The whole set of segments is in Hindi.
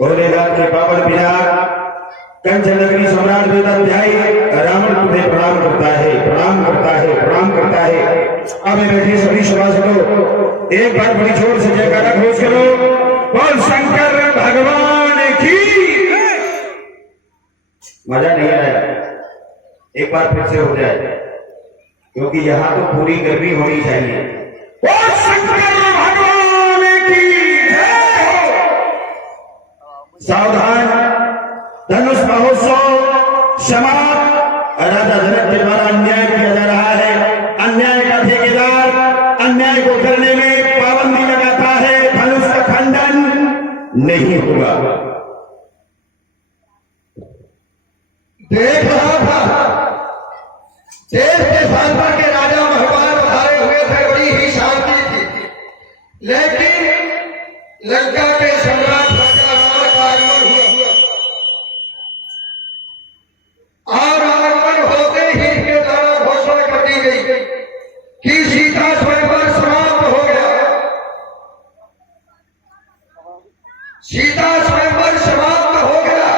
भोलेनाथ के पावन पिता कंचन नगरी सम्राट वेदाध्यायी रावण तुम्हें प्रणाम करता है, प्रणाम करता है, प्रणाम करता है। अब बैठे सभी सभासदों एक बार बड़ी जोर से जयकारा घोष करो, बोल शंकर भगवान की। मजा नहीं आया, एक बार फिर से हो जाए, क्योंकि यहाँ तो पूरी गर्मी होनी चाहिए। बोल शंकर भगवान की जय। सावधान, धनुष महोत्सव समाप्त। राजा जनक के द्वारा अन्याय किया जा रहा है, अन्याय का ठेकेदार अन्याय को करने में पाबंदी लगाता है, धनुष का खंडन नहीं होगा। देख रहा था देश के साल भर के राजा महबार उधारे हुए थे, बड़ी ही शांति थी, लेकिन लंका के सम्राट राजा रावण का आगमन हुआ और आगमन होते ही इसके द्वारा घोषणा कर दी गई कि सीता स्वयंवर समाप्त हो गया। सीता स्वयंवर समाप्त हो गया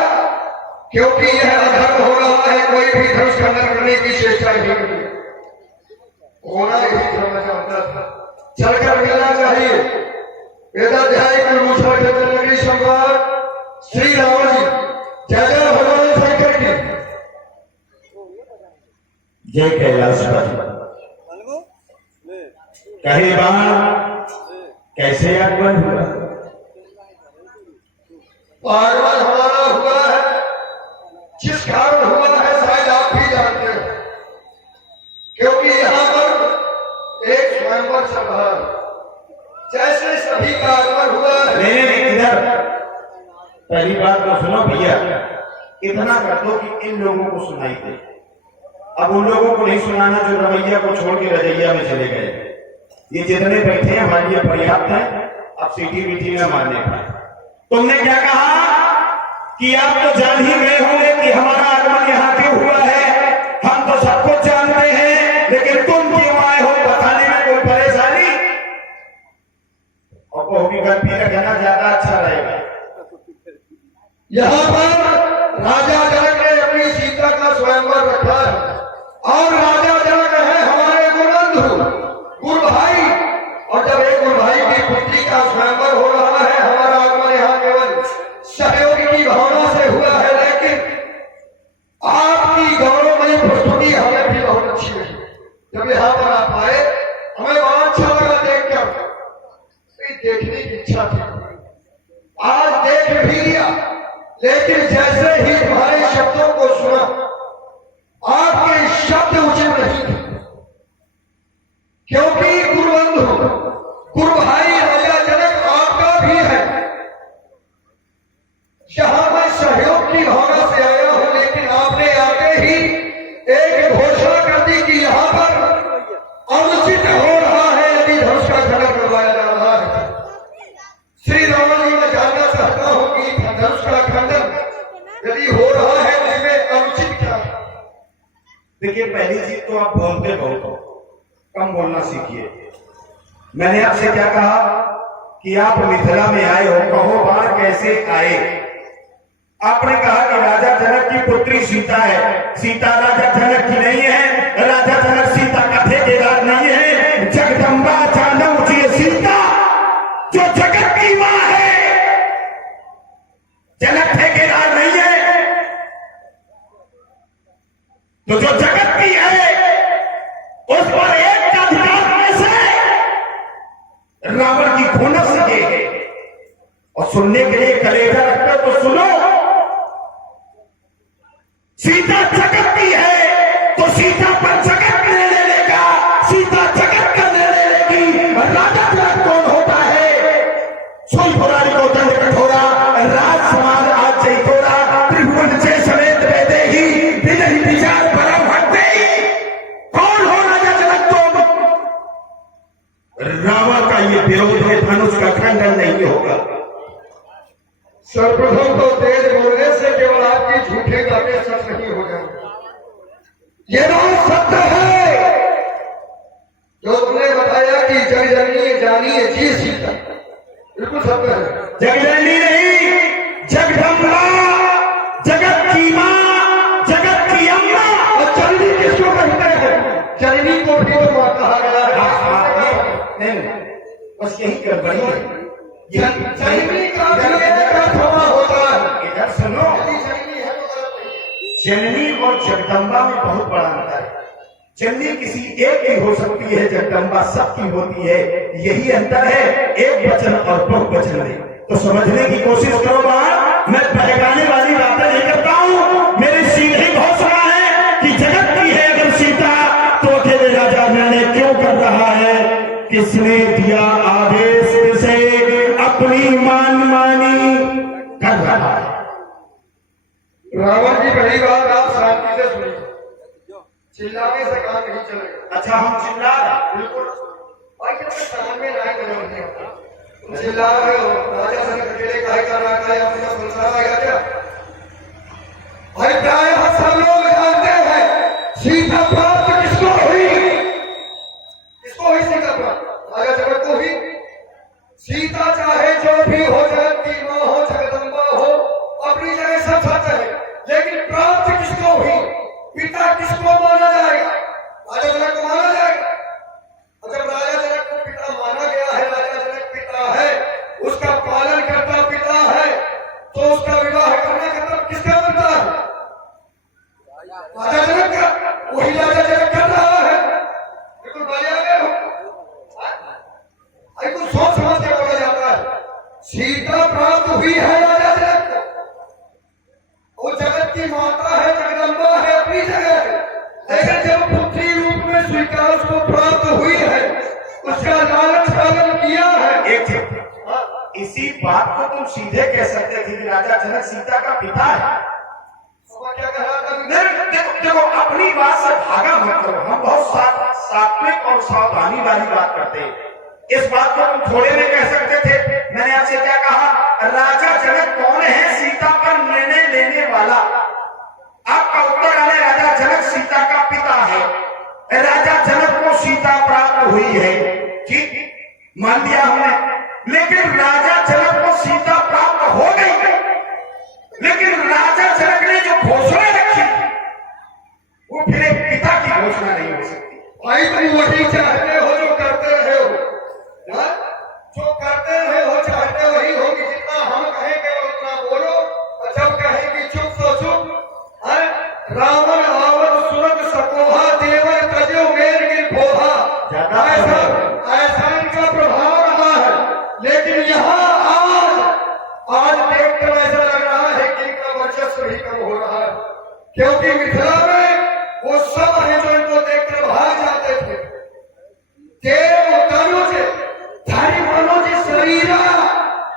क्योंकि यह अधर्म हो रहा है, कोई भी धनुष खंडन करने की चेष्टा नहीं करी। होना ही समझता था, चलकर मिलना चाहिए। वेदाध्यायी कुलभूषण कंचन नगरी सम्राट श्री रावण जी, जय जय भगवान शंकर की जय। कैलाशपति कहे बाण कैसे आगमन हुआ? आगमन हमारा हुआ है, जिस कारण हुआ है शायद आप भी जानते हो, क्योंकि यहाँ पर एक स्वयंवर चल रहा है। जैसे सभी का आगमन हुआ है। इधर पहली बात तो सुनो भैया, इतना कर दो कि इन लोगों को सुनाई दे। अब उन लोगों को नहीं सुनाना जो रवैया को छोड़ के रजैया में चले गए। ये जितने बैठे हैं हमारे लिए पर्याप्त है, अब सीटी बीटी न मारने पाए। तुमने क्या कहा कि आप तो जान ही गए होंगे कि हमारा आगमन यहाँ क्यों हुआ है। हम तो सब कुछ जानते हैं, लेकिन तुम क्यों आए हो बताने में कोई परेशानी? और बहुवी गलती रखना ज्यादा अच्छा रहेगा। यहाँ पर राजा जनक ने अपनी सीता का स्वयंवर रखा है और राजा जनक है हमारे गुरुबंधु गुरु भाई, और जब एक गुरु भाई की पुत्री का स्वयंवर हो रहा है, हमारा आगमन यहाँ केवल सहयोग की भावना से हुआ है, लेकिन आपकी गौरवमयी प्रस्तुति हमें भी बहुत अच्छी लगी। जब यहाँ पर आप आए हमें बड़ा अच्छा लगा देखकर, देखने की इच्छा थी, आज देख भी लिया, लेकिन जैसे ही तुम्हारे शब्दों को सुना, आपके शब्द उचित नहीं थे, क्योंकि गुरुबंधु गुरु भाई राजा जनक आपका भी है। यहां मैं सहयोग की भावना से आया हूं, लेकिन आपने आते ही एक घोषणा कर दी कि यहां पर अनुचित हो रहा है, यदि धनुष का खंडन करवाया जा रहा है। श्री रावण जी, मैं जानना चाहता हूं कि धनुष का खंडन यदि हो रहा है उसमें अनुचित क्या है? देखिए, पहली चीज तो आप बोलते बहुत हो, कम बोलना सीखिए। मैंने आपसे क्या कहा कि आप मिथिला में आए हो, कहो बाण कैसे आए। आपने कहा कि राजा जनक की पुत्री सीता है। सीता राजा जनक की नहीं है, राजा जनक सीता का ठेकेदार नहीं है। जगदम्बा जानव जी सीता जो जगत की मां है, जनक ठेकेदार नहीं है। तो जो जगत की है उस पर एक का अधिकार कैसे रावण की खोना सके? और सुनने के लिए कलेजा रखते तो सुनो, सीता जगत की है तो सीता पर जगत निर्णय लेगा, सीता जगत का निर्णय लेगी। राजा जनक कौन होता है? सोई पुरारी को दंड कठोरा, राज समाज आज जय तोरा, त्रिभुवन से समेत वेदे ही विनय विचार परम भक्ति। कौन हो राजा जनक? तुम। रावण का ये विरोध है, धनुष का खंडन नहीं होगा। सर्वप्रथम तो तेज बोलने से केवल आपकी झूठे बातें सच नहीं हो जाएंगी। ये बात सत्य है जो तुमने बताया कि जग जननी जानिए जी सीता, बिल्कुल सत्य है। जगजननी नहीं, जगदम्बा, जगत की माँ, जगत की अम्मा। और जननी किसको कहते हैं? जननी को भी तो माँ कहा गया है। नहीं, बस यही गड़बड़ी है। जननी का भी एक अर्थ होता है। इधर सुनो, जननी है तो गलत नहीं है। जननी और जगदम्बा में बहुत बड़ा अंतर है। जननी किसी एक की हो सकती है, जगदम्बा सबकी होती है, यही अंतर है एक वचन और बहुवचन में। तो समझने की कोशिश करो बात, मैं बहकाने वाली बातें नहीं करता हूँ। मेरी सीधी घोषणा है कि जगत की है अगर सीता, तो अकेले राजा निर्णय क्यों कर रहा है? किसने दिया आदेश से अपनी मनमानी कर रहा है? रावण की पहली बात आप शांति से सुनिए, चिल्लाने से काम नहीं चलेगा। अच्छा, हम चिल्ला रहे हैं। बिल्कुल भाई, जब तक कान में ना आए नहीं होता। तुम चिल्ला रहे हो, राजा जनक अकेले काहे कर रहा था, या मुझे संसार आएगा क्या? भाई प्राय सब लोग जानते हैं सीता प्राप्त किसको हुई? किसको हुई सीता प्राप्त? राजा जनक को हुई। सीता चाहे जो भी हो, जगत की माँ हो, जगदम्बा हो, अपनी जगह सब सच है, लेकिन प्राप्त किसको हुई? पिता किसको माना जाएगा? राजा जनक को माना जाएगा। और जब राजा जनक को पिता माना गया है, राजा जनक पिता है, उसका पालन करता पिता है, तो उसका विवाह करने का तब किसका बनता है? राजा जनक का। वही राजा जनक कर रहा है। बिल्कुल बढ़िया गए हो। अरे कुछ सोच समझ के बोला जाता है। सीता प्राप्त हुई है राजा जनक को, वो जगत की माता है, जगदम्बा है, अपनी जगह है, लेकिन जब पुत्री रूप में स्वीकार उसको प्राप्त हुई है, उसका लालच पालन किया है। एक इसी बात को तुम सीधे कह सकते थे कि राजा जनक सीता का पिता है। क्या कह रहा था? देखो, अपनी बात से भागा मत करो। हम बहुत सात्विक और सावधानी वाली बात करते हैं। इस बात को तुम थोड़े में कह सकते थे। मैंने आपसे क्या कहा? राजा जनक कौन है? सीता पर निर्णय लेने वाला। आपका उत्तर है राजा जनक सीता का पिता है। राजा जनक को सीता प्राप्त हुई है, ठीक मान लिया हमने। लेकिन राजा जनक को सीता प्राप्त हो गई, लेकिन राजा जनक ने जो घोषणा रखी वो फिर एक पिता की घोषणा नहीं हो सकती। भाई तुम वही चाहते हो जो करते रहे हो, जो करते रहे हो चाहते वही होगी। जितना हम कहेंगे उतना बोलो, और जब कहेंगे चुप तो चुप। रावण आवत सुरत सकोहा, देवर तजो मेर गिर पोहा। ऐसा इनका प्रभाव रहा है। लेकिन यहाँ आज देखकर ऐसा लग रहा है कि इनका वर्चस्व ही कम हो रहा है, क्योंकि मिथिला में वो सब है जो इनको देखकर भाग जाते थे। देव तनुज धरि मनोज शरीरा,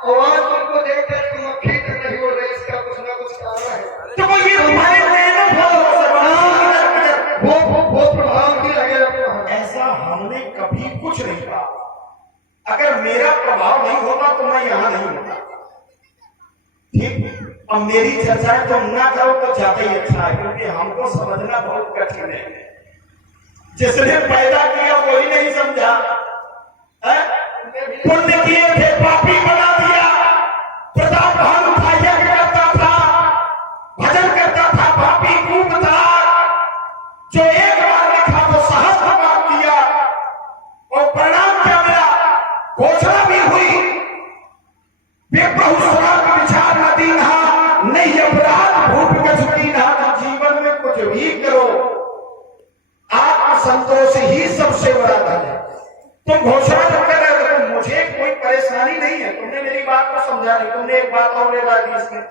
और आज तुमको देखकर एक मक्खी तक नहीं उड़ रही। इसका कुछ ना कुछ कारण है। तो वो ये तुम्हारे वो प्रभाव भी लगेगा। ऐसा हमने कभी कुछ नहीं कहा। अगर मेरा प्रभाव नहीं होता तो मैं यहां नहीं होता, ठीक। अब मेरी चर्चाएं तुम ना करो तो ज्यादा ही अच्छा है, क्योंकि हमको समझना बहुत कठिन है। जिसने पैदा किया वही नहीं समझा। पुण्य किए थे पापी बना दिया। प्रताप भानु था, यज्ञ करता था, भजन करता था, पापी कूप था। जो एक बार लिखा तो सहस्त्र बार किया, और परिणाम क्या मिला? घोषणा भी हुई। बेबहुश्राप विचार न दीना, नहीं अपराध भूप गजकीना। तो जीवन में कुछ भी करो, आत्मसंतोष ही सबसे बड़ा धन है। तुम घोषणा तो कर रहे हो, तो मुझे कोई परेशानी नहीं है। तुमने मेरी बात को समझा नहीं। तुमने एक बात और लगा दी इसमें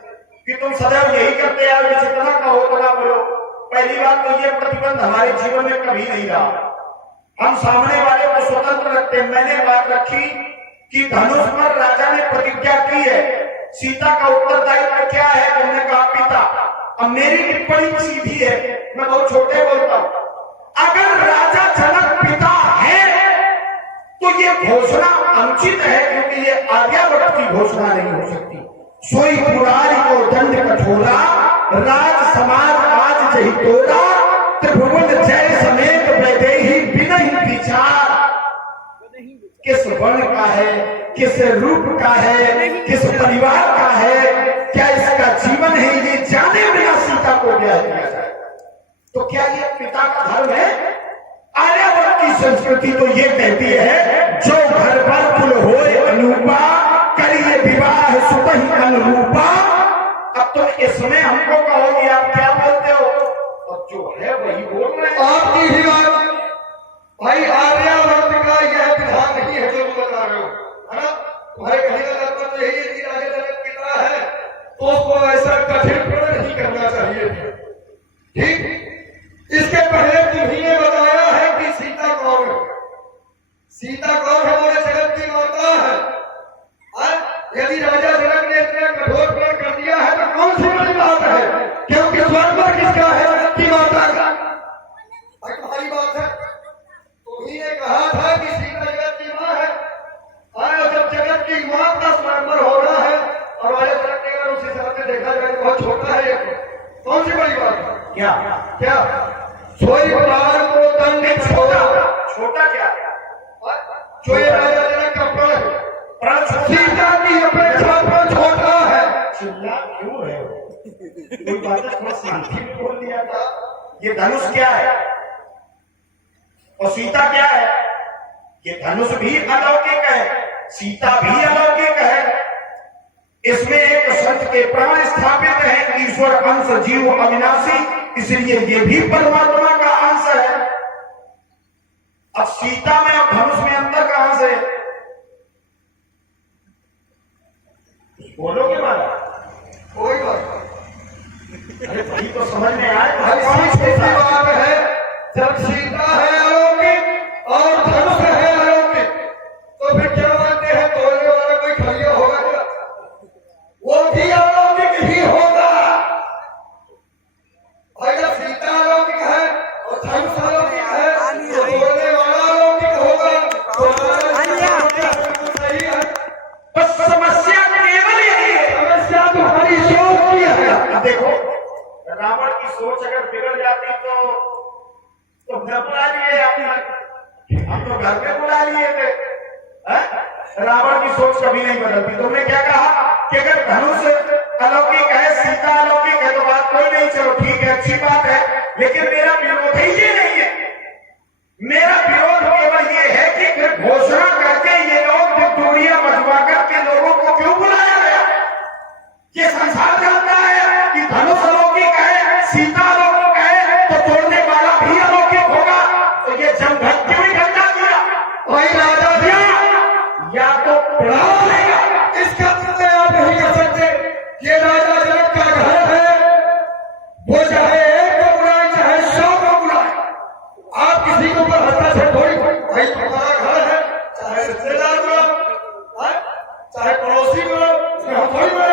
कि तुम सदैव यही करते आओ कि जितना कहो उतना बोलो। पहली बात तो ये प्रतिबंध हमारे जीवन में कभी नहीं रहा। हम सामने वाले को स्वतंत्र रखते हैं। मैंने बात रखी कि धनुष पर राजा ने प्रतिज्ञा की है, सीता का उत्तरदायित्व क्या है? तुमने कहा पिता। अब मेरी टिप्पणी सीधी है, मैं बहुत छोटे बोलता हूं। अगर राजा जनक पिता है तो ये घोषणा अनुचित है, क्योंकि ये आर्यावर्त की घोषणा नहीं हो सकती। सोई पुरारी को दंड कठोरा, राज समाज आज जही तोड़ा। त्रिभुवन जय समेत वैदेही बिनहि विचार। किस वर्ण का है, किस रूप का है, किस परिवार का है, क्या इस क्या ये पिता का धर्म है? आर्यावर्त की संस्कृति तो ये कहती है जो घर पर कुल होए अनूपा करिए विवाह सुतहि अनुरूपा। अब तो इसमें हमको कहोगे आप क्या बोलते हो? और जो है वही बोल रहे हैं। आपकी ही बात भाई, आर्यावर्त का यह विधान नहीं है जो तुम बता रहे हो, है ना? तुम्हारे कहने का तात्पर्य तो यही है कि राजा जनक पिता है तो उसको ऐसा कठिन प्रण नहीं करना चाहिए था। ठीक, इसके पहले तुम्ही ने बताया है कि सीता कौन है। सीता कौन है? बोले जगत की माता है। यदि राजा जनक ने इतना कठोर प्रण कर दिया है तो कौन सी बड़ी बात है? क्योंकि स्वयंवर किसका है? जगत की माता का। भाई तुम्हारी बात है, तुम्ही ने कहा था कि सीता जगत की माँ है। और जब जगत की माँ का स्वयंवर हो रहा है और राजा जनक ने अगर उस हिसाब से देखा जाए तो बहुत छोटा है, ये कौन सी बड़ी बात है? क्या क्या सोई प्राण को दंड छोटा छोटा क्या? जो ये राजा जनक का प्रण है, प्रण सीता की अपेक्षा प्रण छोटा है। चिल्ला क्यों रहे हो? कोई बात है, थोड़ा शांति में बोल दिया था। ये धनुष क्या है और सीता क्या है? ये धनुष भी अलौकिक है, सीता भी अलौकिक है। इसमें एक संत के प्राण स्थापित है, ईश्वर अंश जीव अविनाशी, इसलिए ये भी परमात्मा का अंश है। अब सीता में और धनुष में अंतर कहां से? बोलोगे बात? कोई बात नहीं। अरे भाई तो समझ में आए। कौन सी बात है? जब सीता है अलौकिक और धनुष है अलौकिक, तो फिर क्या मानते हैं? तोड़ने वाला कोई खड़िया होगा क्या? वो भी अलौकिक ही होगा। अगर सीता अलौकिक है और धनुष अलौकिक है तो तोड़ने वाला अलौकिक होगा। तो सही है, बस समस्या केवल यही है। समस्या तुम्हारी सोच की है। अब देखो, रावण की सोच अगर बिगड़ जाती तो घर बुला लिए आपने, हम तो घर पे बुला लिए थे। रावण की सोच कभी नहीं बदलती। तुमने क्या कहा कि अगर धनुष अलौकिक है, सीता अलौकिक है तो बात कोई नहीं, चलो ठीक है, अच्छी बात है। लेकिन मेरा विरोध ही ये नहीं है। मेरा विरोध केवल ये है कि फिर घोषणा करके ये लोग विक्टोरिया मजवा करके लोगों को क्यों बुलाया गया? ये संसार जानता है कि धनुष अलौकिक है, सीता अलौकिक है, तो तोड़ने वाला भी अलौकिक होगा। तो ये जमघट क्यों इकट्ठा किया? वही राजा या तो प्राण लेगा। इसका तुलना आप नहीं कर सकते। ये राजा जनक का घर है, वो चाहे एक को बुलाए चाहे 100 को बुलाए, आप किसी को ऊपर हस्ताक्षर थोड़ी। भाई तुम्हारा घर है, चाहे रिश्तेदार बुलाओ, चाहे पड़ोसी बुलाओ, उसमें हम थोड़ी बुलाए।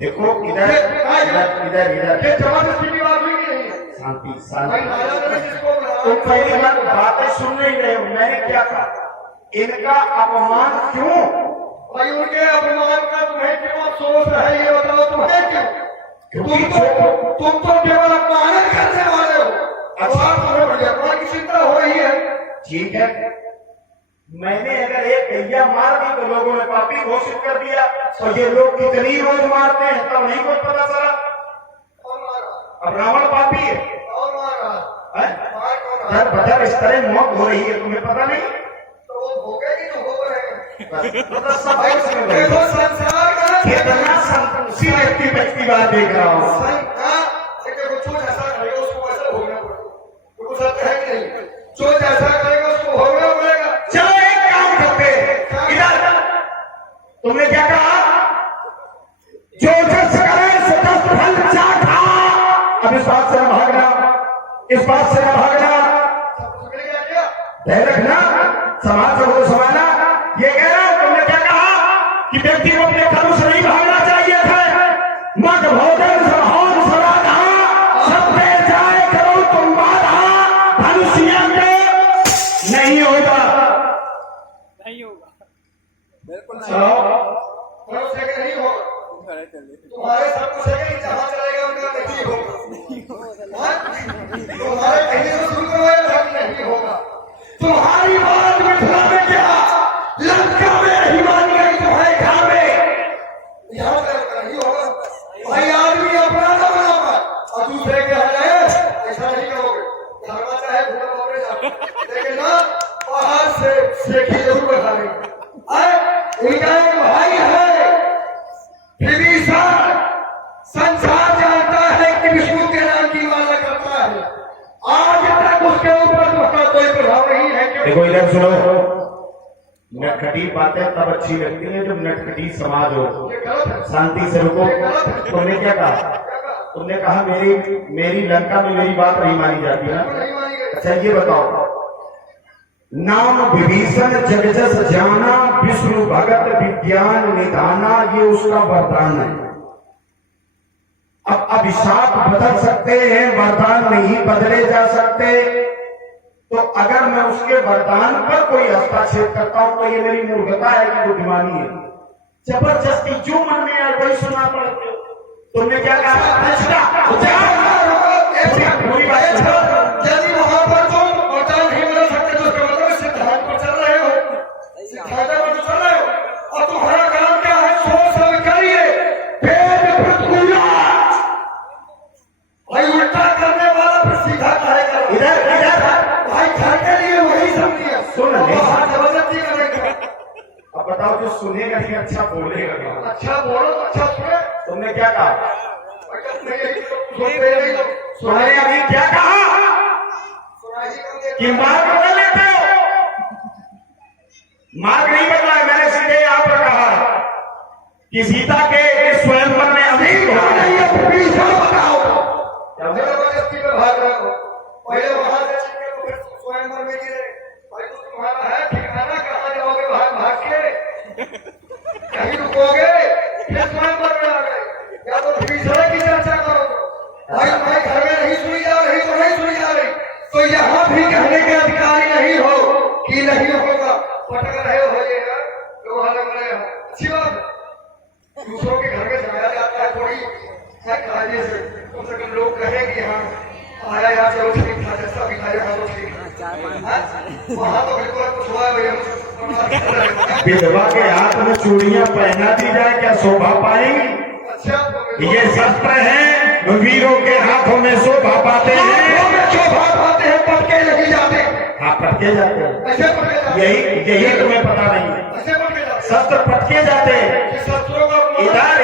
देखो इधर इधर इधर इधर ये जबरदस्ती की बात हुई कि नहीं है? शांति भाई शांति। राजा जनक जिसको तो पहली बात बातें सुन नहीं रहे हो। मैंने क्या कहा? इनका अपमान क्यों? भाई उनके अपमान का तुम्हें क्यों अफसोस है, ये बताओ तुम्हें क्यों? तुम तो केवल अपमान करने वाले हो। अब आप तुम्हें बड़े अपमान की चिंता हो रही है। ठीक है, मैंने अगर एक गैया मार दी तो लोगों ने पापी घोषित कर दिया, और ये लोग कितनी रोज मारते हैं तब नहीं कुछ पता चला। कौन मारा? अब रावण पापी है। कौन मारा? हैं? मार कौन दर रहा? बदर इस तरह मौत हो रही है, तुम्हें पता नहीं? तो वो भोगेगी तो भोग रहेगा। मतलब सब ऐसे में देखो संसार का कितना संतोषी व्यक्ति बात देख रहा हूँ। जो जैसा करेगा उसको वैसा भोगना पड़ेगा। तो सत्य है कि नहीं? जो जैसा करेगा उसको भोगना पड़ेगा। चलो एक काम करते हैं, इधर तुमने क्या कहा? जो जस करे सो तस फल चाखा। अब इस बात से न भागना, इस बात से न भागना, क्या ध्यान रखना, समाज से वो समाना। ये कह रहा हूं, तुमने क्या कहा कि व्यक्ति को अपने कर्म से नहीं भागना चाहिए था। मत भोजन सभान सराधा, सब पे जाए करो तुम बाधा, धनुषिया में नहीं होगा। बिल्कुल भरोसे के नहीं होगा। तुम्हारे सब कुछ है कि जहां चलेगा उनका नहीं होगा। तुम्हारे कहने से सुन नहीं होगा। तुम्हारी बात मिथिला में क्या, लंका में ही मान गई तुम्हारे घर में, यहाँ नहीं होगा। भाई आदमी अपना ना बना पाए और दूसरे के एक भाई है विभीषण, संसार जानता है कि विष्णु के नाम की माला करता है, आज तक उसके ऊपर उसका कोई प्रभाव नहीं है। देखो इधर सुनो, नटखटी बातें तब अच्छी लगती है जब नटखटी समाज हो। ये गलत है, शांति से रुको। ये गलत है। तुमने क्या कहा? क्या कहा? तुमने कहा मेरी लंका में मेरी बात नहीं मानी जाती है। नहीं मानी गई। अच्छा ये बताओ, नाम विभीषण जगजस जाना, विष्णु भगत विज्ञान निधाना, ये उसका वरदान है। अब अभिशाप बदल सकते हैं, वरदान नहीं बदले जा सकते। तो अगर मैं उसके वरदान पर कोई हस्तक्षेप करता हूं तो ये मेरी मूर्खता है कि बुद्धिमानी है। जबरदस्ती जो मन में आए वही सुना पड़ते हो। तुमने क्या कहा? पूरी बात सुनो। यदि वहां पर तुम वरदान नहीं बदल सकते तो उसका मतलब सिद्धांत पर चल रहे हो, सिद्धांत पर चल रहे हो। और तुम्हारा काम क्या है? सोच समझ करिए, वेद प्रतिकूला भाई, उल्टा करने वाला फिर सीधा कहेगा। इधर भाई घर के लिए वही समझिए, सुन ले। बाहर जबरदस्ती करेगा। अब बताओ, जो सुनेगा नहीं अच्छा बोलेगा क्या? अच्छा बोलो, अच्छा सुने। तुमने क्या कहा? सुनते नहीं तो सुनाए अभी क्या कहा कि मार्ग बदल लेते हो? मार्ग नहीं बदला है, मैंने सीधे यहाँ पर कहा कि सीता के स्वयंवर में अभी बताओ क्या हुआ? जबरदस्ती पे भाग रहे हो। पहले वहां से छिपके तो फिर स्वयंवर में गिरे। भाई तो तुम्हारा है ठिकाना, कहाँ जाओगे? भाग भाग के कहीं रुकोगे, फिर स्वयंवर में आ गए। या तो विभीषण की चर्चा करो। भाई भाई घर में नहीं सुनी जा रही तो नहीं सुनी जा रही, तो यहाँ भी कहने के अधिकारी नहीं हो कि नहीं होगा। पटक रहे हो ये लोग हाल रहे हो, अच्छी बात है। दूसरों के घर में जाया जाता है थोड़ी कायदे से, कम से कम लोग कहें कि हाँ आया यार, चलो ठीक था, जैसा भी खाया खा लो ठीक है। वहां तो बिल्कुल कुछ हुआ है भैया। विधवा के हाथ में चूड़ियां पहना दी जाए, क्या शोभा पाएंगी? अच्छा ये शस्त्र है, वीरों के हाथों में शोभा पाते हैं। शोभा पाते हैं, पटके नहीं जाते। हाँ, पटके जाते हैं। ऐसे पटके जाते, यही तुम्हें पता नहीं है। ऐसे पटके जाते। शस्त्र पटके जाते हैं, ये शस्त्रों का इधर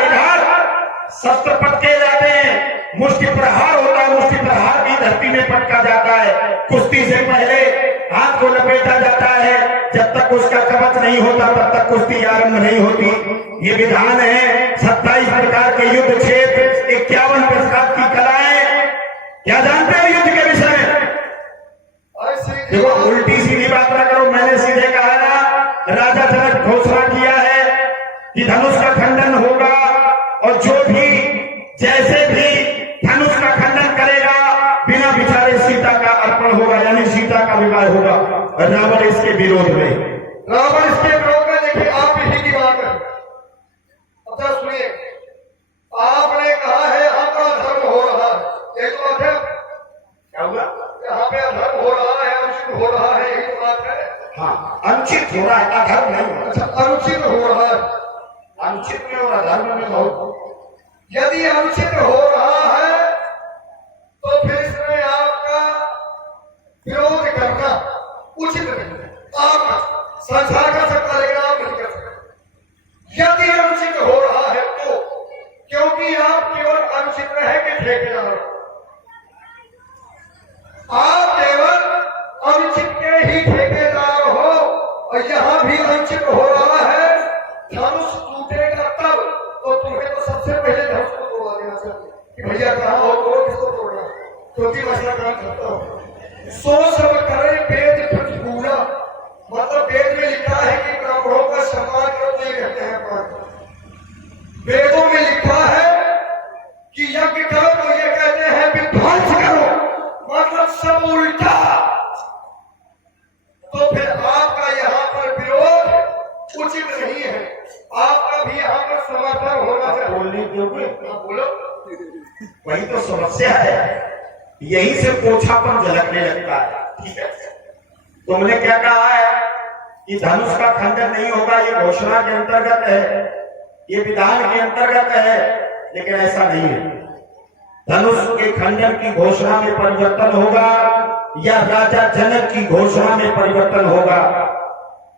शस्त्र पटके जाते हैं। मुष्टि प्रहार होता है, मुष्टि प्रहार भी धरती में पटका जाता है। कुश्ती से पहले हाथ को लपेटा जाता है, जब तक उसका कवच नहीं होता तब तक कुश्ती आरंभ नहीं होती। ये विधान है। 27 प्रकार के युद्ध क्षेत्र, 51 प्रकार की कलाएं। क्या जानते हो युद्ध के विषय में? देखो, उल्टी सीधी बात ना करो। मैंने सीधे कहा ना, राजा जनक घोषणा किया है कि धनुष का खंडन होगा, और जो भी जैसे भी धनुष का खंडन करेगा बिना विचारे सीता का अर्पण होगा, यानी सीता का विवाह होगा। रावण इसके विरोध में, रावण इसके विरोध में। देखिए आप इसी की बात है। अब जरा सुनिए, आपने कहा है आपका धर्म हो रहा है, यही तो बात है। क्या हुआ? यहाँ पे अधर्म हो रहा है, अनुचित हो रहा है, यही तो बात है। हाँ, अनुचित हो रहा है, अधर्म नहीं हो रहा। अच्छा, अनुचित हो रहा है। अनुचित में और अधर्म में बहुत। यदि अनुचित हो रहा है तो फिर इसमें आपका विरोध करना उचित नहीं। आप संसार कर सकता, लेकिन आप नहीं कर सकते। यदि अनुचित हो रहा है तो, क्योंकि आप केवल अनुचित रहे के ठेकेदार हो। आप केवल अनुचित के ही ठेकेदार हो। और यहाँ भी अनुचित हो रहा है, धनुष टूटेगा तब तो तुम्हें तो सबसे पहले धनुष को तोड़ा देना चाहिए कि भैया कहाँ हो तो किसको तोड़ना, क्योंकि मसला काम करता हो। सोच समझ करे, वेद प्रतिकूला, मतलब वेद में लिखा है कि ब्राह्मणों का सम्मान करो तो ये कहते हैं अपमान। वेदों में लिखा है कि यज्ञ करो तो ये कहते हैं विध्वंस करो, मतलब सब उल्टा। तो फिर आपका यहाँ पर विरोध उचित नहीं है, आपका भी यहाँ पर समर्थन होना चाहिए। बोलने क्योंकि बोलो, वही तो समस्या है, यही से पोछापन झलकने लगता है। ठीक है, तुमने क्या कहा है कि धनुष का खंडन नहीं होगा, ये घोषणा के अंतर्गत है, ये विधान के अंतर्गत है, लेकिन ऐसा नहीं है। धनुष के खंडन की घोषणा में परिवर्तन होगा या राजा जनक की घोषणा में परिवर्तन होगा?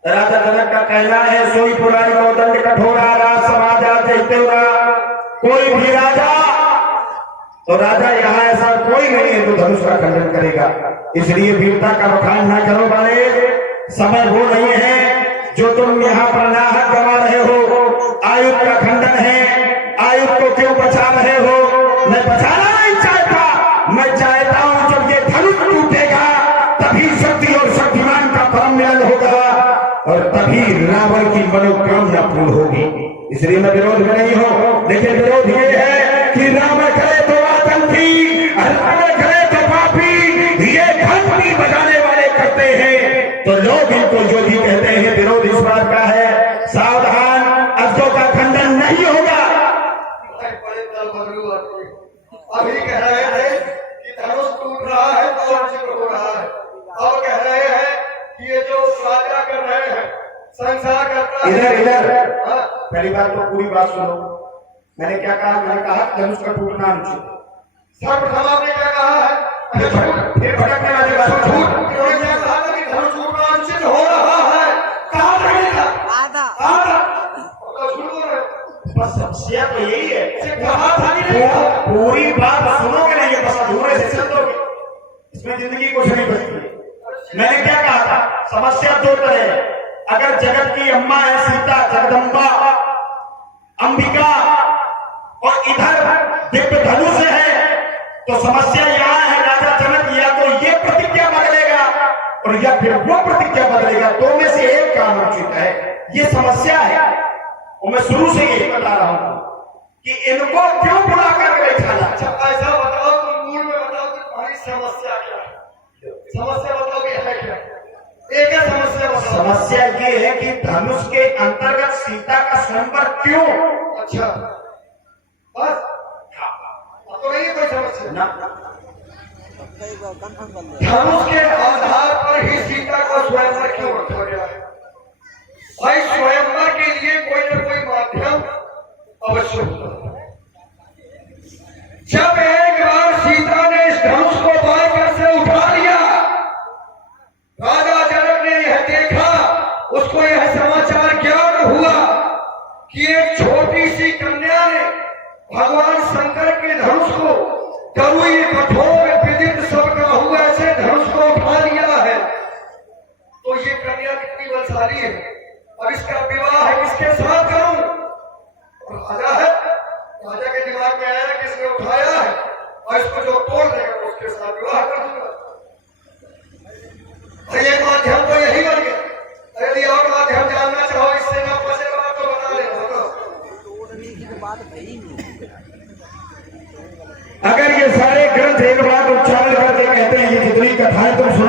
राजा जनक का कहना है सोई पुराई को दंड कठोरा राज समाजा चैतेरा। कोई भी राजा, तो राजा यहाँ ऐसा कोई नहीं है जो धनुष का खंडन करेगा। इसलिए वीरता का बखान ना करो वाले, समय वो नहीं है जो तुम यहाँ पर नाहक गवा रहे हो। आयुध का खंडन है, आयुध को क्यों बचा रहे हो? मैं बचाना नहीं चाहता, मैं चाहता हूं जब ये धनुष टूटेगा तभी शक्ति और शक्तिमान का परम मिलन होगा और तभी रावण की मनोकामना पूर्ण होगी। इसलिए मैं विरोध में नहीं हूं, लेकिन विरोध ये है कि रावण करे तो आतंकी, रावण करे तो पापी, ये घंटी बजाने वाले करते हैं तो लोग इनको जो भी कहते हैं विरोध इस बात का है। सावधान, अब्दों का खंडन नहीं होगा। अभी कह रहे थे कि धनुष टूट रहा है तो अर्जित हो रहा है, और कह रहे हैं कि ये जो राजा कर रहे हैं संसार करता है। इधर पहली बात तो पूरी बात सुनो। मैंने क्या कहा? मैंने कहा धनुष का टूटना अनुचित। सर्वप्रथम आपने क्या कहा है? फिर भटकने वाली बात झूठ। उन्होंने क्या कहा था कि धनुष टूटना अनुचित हो रहा है? कहा था नहीं था? कहा था? तो झूठ बोल रहे हो। बस समस्या तो यही है, कहा था कि नहीं था? पूरी बात सुनोगे नहीं, बस अधूरे से चल दोगे, इसमें जिंदगी कुछ नहीं बचती। मैंने क्या कहा था? समस्या दो तरह है। अगर जगत की अम्मा है सीता, जगदम्बा, अंबिका, और इधर दिव्य धनुष है, तो समस्या यहाँ है राजा जनक या तो ये प्रतिज्ञा बदलेगा और या फिर वो प्रतिज्ञा बदलेगा। दो में से एक काम अनुचित है, ये समस्या है। और मैं शुरू से यही बता रहा हूं कि इनको क्यों बुला कर बैठा जाए। अच्छा ऐसा बताओ, तुम मूल में बताओ कि तुम्हारी समस्या क्या है? समस्या बताओ कि है क्या? एक है समस्या बताओ। समस्या ये है कि धनुष के अंतर्गत सीता का स्वयंवर क्यों? अच्छा बस, अब तो नहीं है कोई समस्या ना, धनुष के आधार पर ही सीता का स्वयंवर क्यों रखा गया है? भाई स्वयंवर के लिए कोई न कोई माध्यम अवश्य होता है। जब एक बार सीता ने इस धनुष को बाएं से उठा लिया, राजा जनक ने यह देखा, उसको यह समाचार ज्ञान हुआ कि एक छोटी सी कन्या ने भगवान शंकर के धनुष को करुई कठोर विदित सबका हुआ ऐसे धनुष को उठा लिया है, तो ये कन्या कितनी बलशाली है, और इसका विवाह है किसके साथ करूं? और राजा है, राजा के दिमाग में आया कि इसने उठाया है और इसको जो तोड़ देगा उसके साथ विवाह कर दूंगा। ये माध्यम तो यही बन गया। यदि और माध्यम जानना चाहो इससे ना फंसेगा तो बता देना। अगर ये सारे ग्रंथ एक बार उच्चारण करके कहते हैं ये जितनी कथाएं तुम